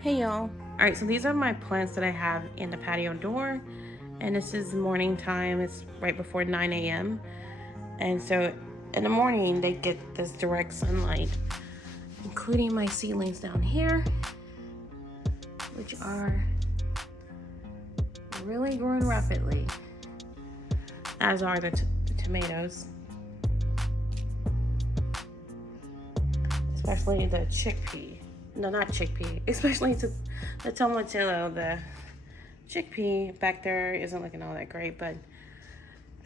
Hey y'all. Alright, so these are my plants that I have in the patio door. And this is morning time. It's right before 9 a.m. And so in the morning they get this direct sunlight, including my seedlings down here, which are really growing rapidly, as are the tomatoes. Especially the chickpea. No, not chickpea. Especially the tomatillo. The chickpea back there isn't looking all that great, but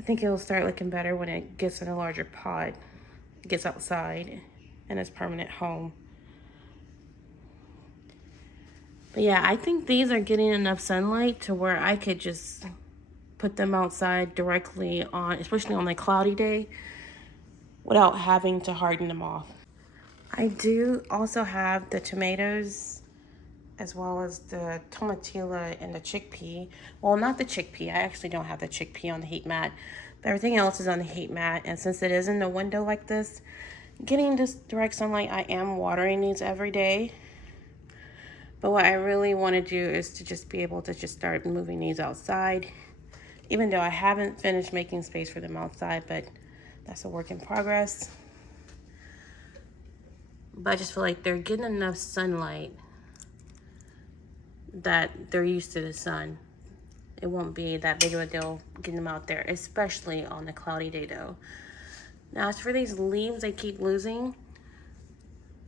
I think it'll start looking better when it gets in a larger pot, gets outside, in its permanent home. But yeah, I think these are getting enough sunlight to where I could just put them outside directly on, especially on a cloudy day, without having to harden them off. I do also have the tomatoes as well as the tomatilla and the chickpea. Well, not the chickpea. I actually don't have the chickpea on the heat mat. But everything else is on the heat mat. And since it is in the window like this, getting this direct sunlight, I am watering these every day. But what I really want to do is to just be able to just start moving these outside. Even though I haven't finished making space for them outside, but that's a work in progress. But I just feel like they're getting enough sunlight that they're used to the sun. It won't be that big of a deal getting them out there, especially on a cloudy day though. Now as for these leaves I keep losing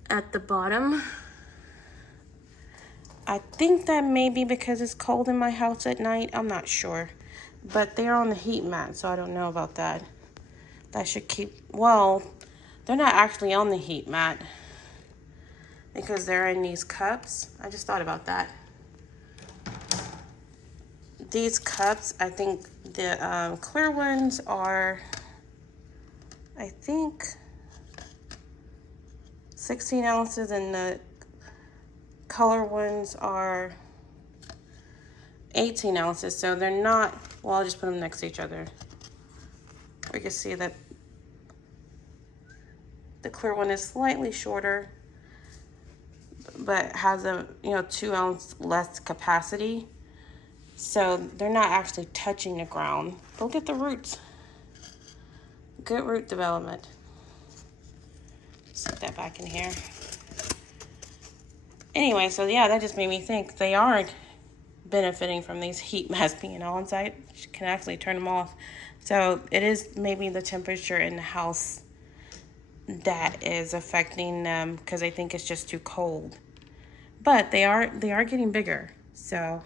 at the bottom, I think that may be because it's cold in my house at night. I'm not sure. But they're on the heat mat, so I don't know about that. That should keep, well, they're not actually on the heat mat because they're in these cups. I just thought about that. These cups, I think the clear ones are, I think, 16 ounces, and the color ones are 18 ounces. So they're not, well, I'll just put them next to each other. We can see that the clear one is slightly shorter, but has a 2 ounce less capacity. So they're not actually touching the ground. Look at the roots. Good root development. Set that back in here. Anyway, so yeah, that just made me think they aren't benefiting from these heat mats being on site. You can actually turn them off. So it is maybe the temperature in the house that is affecting them, because I think it's just too cold. But they are getting bigger. So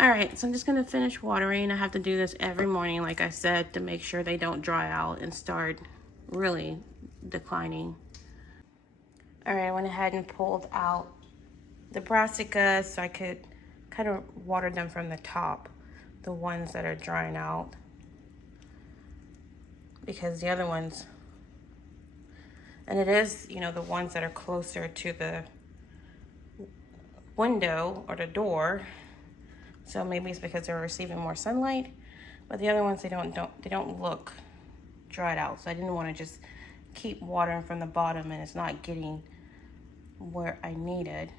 all right, so I'm just gonna finish watering. I have to do this every morning, like I said, to make sure they don't dry out and start really declining. All right, I went ahead and pulled out the brassicas so I could kind of water them from the top, the ones that are drying out, because the other ones, and it is, the ones that are closer to the window or the door. So maybe it's because they're receiving more sunlight, but the other ones, they don't look dried out. So I didn't want to just keep watering from the bottom and it's not getting where I needed.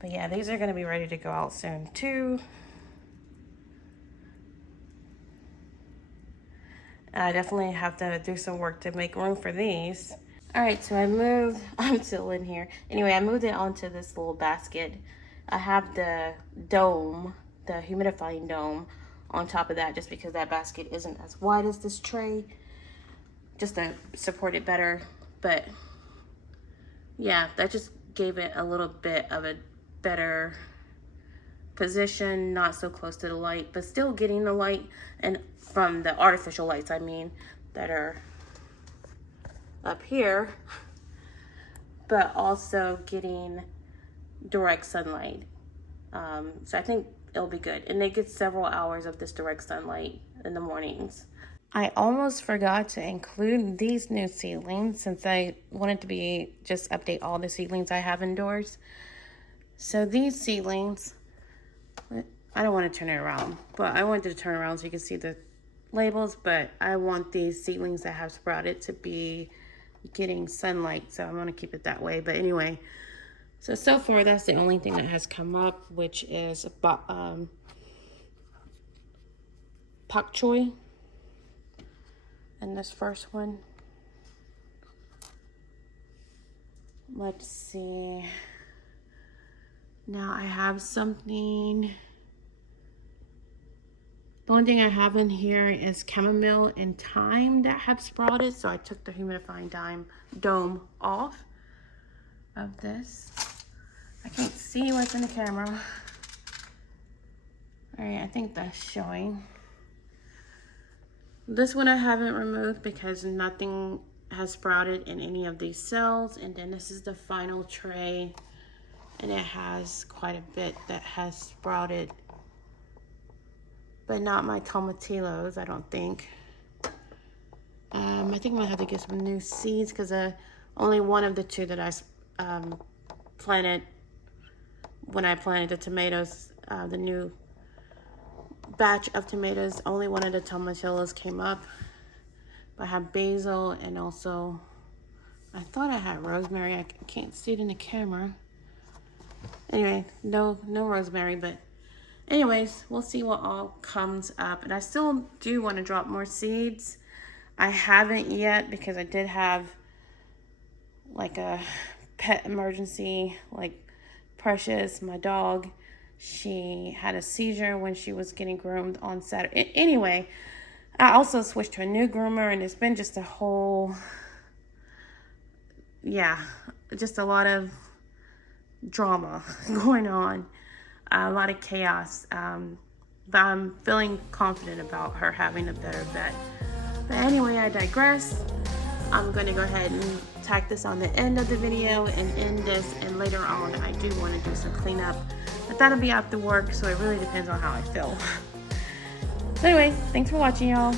But yeah, these are going to be ready to go out soon too. I definitely have to do some work to make room for these. All right, so I'm still in here. Anyway, I moved it onto this little basket. I have the dome, the humidifying dome, on top of that, just because that basket isn't as wide as this tray, just to support it better. But yeah, that just gave it a little bit of a better position, not so close to the light, but still getting the light, and from the artificial lights, I mean, that are up here, but also getting direct sunlight. So I think it'll be good. And they get several hours of this direct sunlight in the mornings. I almost forgot to include these new seedlings, since I wanted to just update all the seedlings I have indoors. So these seedlings, I don't want to turn it around, but I wanted to turn around so you can see the labels, but I want these seedlings that have sprouted to be getting sunlight, so I'm going to keep it that way. But anyway, so far that's the only thing that has come up, which is pak choy. And this first one, let's see. Now I have something. The only thing I have in here is chamomile and thyme that have sprouted. So I took the humidifying dome off of this. I can't see what's in the camera. All right, I think that's showing. This one I haven't removed because nothing has sprouted in any of these cells. And then this is the final tray, and it has quite a bit that has sprouted, but not my tomatillos, I don't think. I think I'm gonna have to get some new seeds because only one of the two that I planted when I planted the tomatoes, the new batch of tomatoes, only one of the tomatillos came up. But I have basil, and also I thought I had rosemary. I can't see it in the camera. Anyway, no rosemary, but anyways, we'll see what all comes up. And I still do want to drop more seeds. I haven't yet because I did have like a pet emergency, like Precious, my dog. She had a seizure when she was getting groomed on Saturday. Anyway, I also switched to a new groomer, and it's been just a whole, yeah, just a lot of drama going on, a lot of chaos. But I'm feeling confident about her having a better vet. But anyway, I digress. I'm going to go ahead and tack this on the end of the video and end this. And later on, I do want to do some cleanup. But that'll be after work, so it really depends on how I feel. So anyway, thanks for watching, y'all.